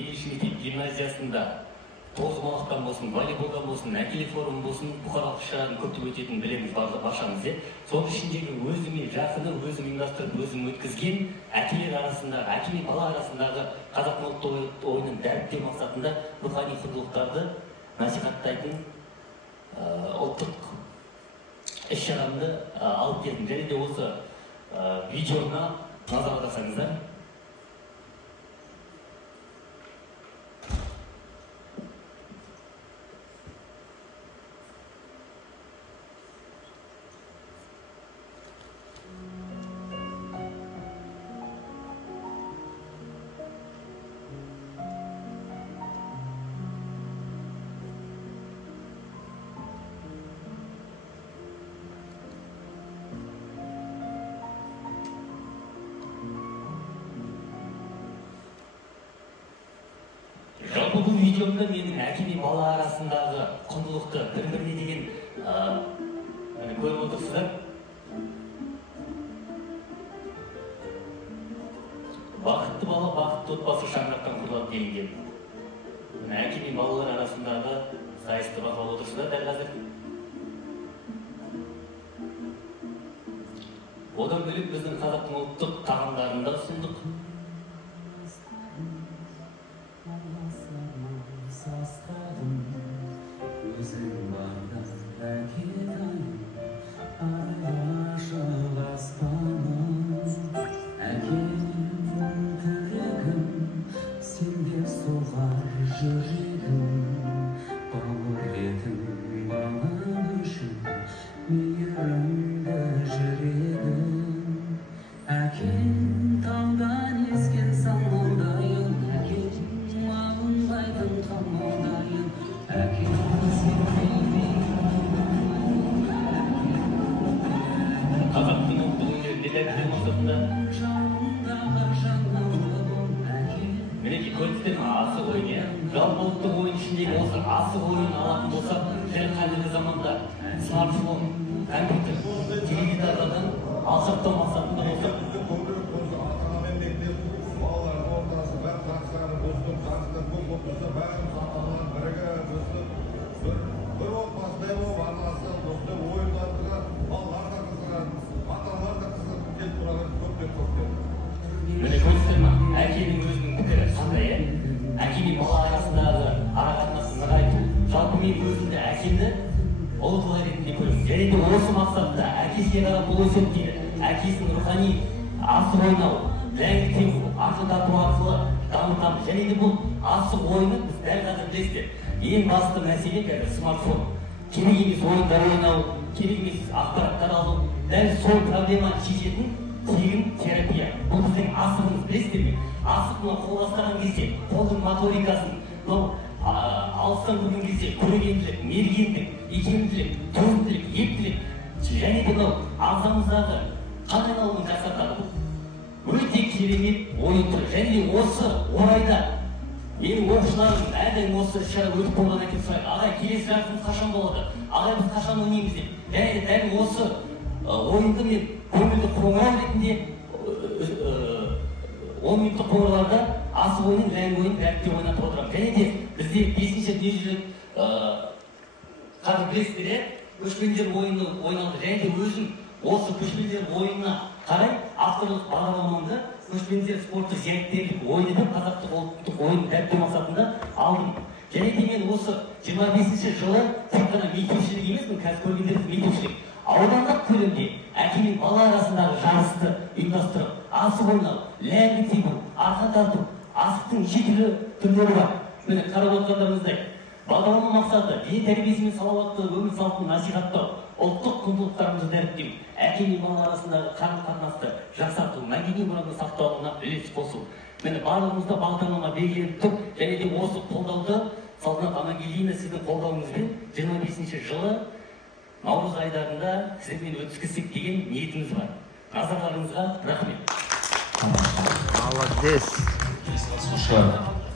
Егеш мектеп гимназиясында тоғызқұмалақтан болсын, волейболдан болсын, әкелі форум болсын, бұқаралық іс-шаралардың көптеп өтетінін білеміз баршамыз. Соның ішіндегі өзіме жақыны, өзім ұйымдастырып, өзім өткізген әкелер арасындағы, әке мен бала арасындағы қазақтың ұлттық ойынын дәріптеу мақсатында рухани құндылықтарды насихаттайтын ұлттық іс-шарамды алып келдім. Және де осы видеоны назар аударсаңыздар. Бұл видеомда менің әке мен бала арасындағы құндылықты бір-біріне деген көріп отырсыздар. Бақытты бала, бақытты отбасы шаңырақтан құрылады делінген. Әке мен балалар арасындағы сайысты бақылап отырсыздар дәл қазір. Одан бөлек біздің қазақтың ұлттық тағамдарын да ұсындық. Мінеки көрсеткен асық ойын, жалпы ұлттық ойын ішіндегі осы асық ойын алатын болсақ, дәл қазіргі заманда смартфон, компьютер, телевизордан алшақтау мақсатында болсақ, әкенің өзінің пікірі қандай, әке мен бала арасындағы арақатынасын нығайту, жалпы мен өзімді әкемді ұлы тұлға ретінде көремін. Және де осы мақсатта әкесіне қарап бұл өсиеттейді. Әкесінің рухани асық ойнау, ләңгі тебу, ақыл тарту арқылы дамытамыз. Және де бұл асық ойыны біз дәл қазір білесіздер. Ең басты мәселе қазір смартфон. Керек емес ойындар ойнау, керек емес ақпараттар алу, дәл сол проблеманы шешетін тегін терапия. Бұл біздің асығымыз, білесіздер ме? Асық қол бастаған кезде, қолдың моторикасын, алыстан көрген кезде көрегенділік, мергендік, икемділік, төзімділік, ептілік, және де ағзамыздағы қан айналымын жақсартады. Өте керемет ойын түрі. Және де осы орайда менің оқушыларым әрдайым осы іс-шара өтіп болғаннан кейін сұрайды: ағай, келесі жарысымыз қашан болады? Ағай, біз қашан ойнаймыз деп. Және де дәл осы ойынды мен көңілді қоңырау ретінде 10 минуттық қоңырауларда асық ойынын, ләңгі ойынын дәріптеп ойнатып отырамын. Және де бізде 5-ші дүниежүзілік қазір білесіздер, көшпенділер ойыны ойналды. Және де өзім осы көшпенділер ойынына қарай авторлық бағдарламамды көшпенділер спорттық зияткерлік ойыны деп қазақтық ұлттық ойын дәріптеу мақсатында алдым. Және де мен осы 25-ші жылы тек қана мектепшілік емес, қазір көргендеріңіз мектепшілік аудандық көлемде әке мен бала арасындағы жарысты ұйымдастырып, асық ойнау, ләңгі тебу, арқа тарту, асықтың неше түрлері бар. Міне қарап отырғандарыңыздай, бағдарлама мақсаты дене тәрбиесі мен салауатты өмір салтын насихаттау, ұлттық құндылықтарымызды дәріптеу, әке мен бала арасындағы қарым-қатынасты жақсарту, мәдени мұраны сақтауына үлес қосу. Міне барлығымызда бағдарлама белгіленіп тұр. Және де осы қолдауды Салтанат Амангелдиевна сіздің қолдауыңызбен 25-ші жылы наурыз айдарында сіздермен өткізсек деген ниетіміз бар. Назарларыңызға рахмет. Молодец.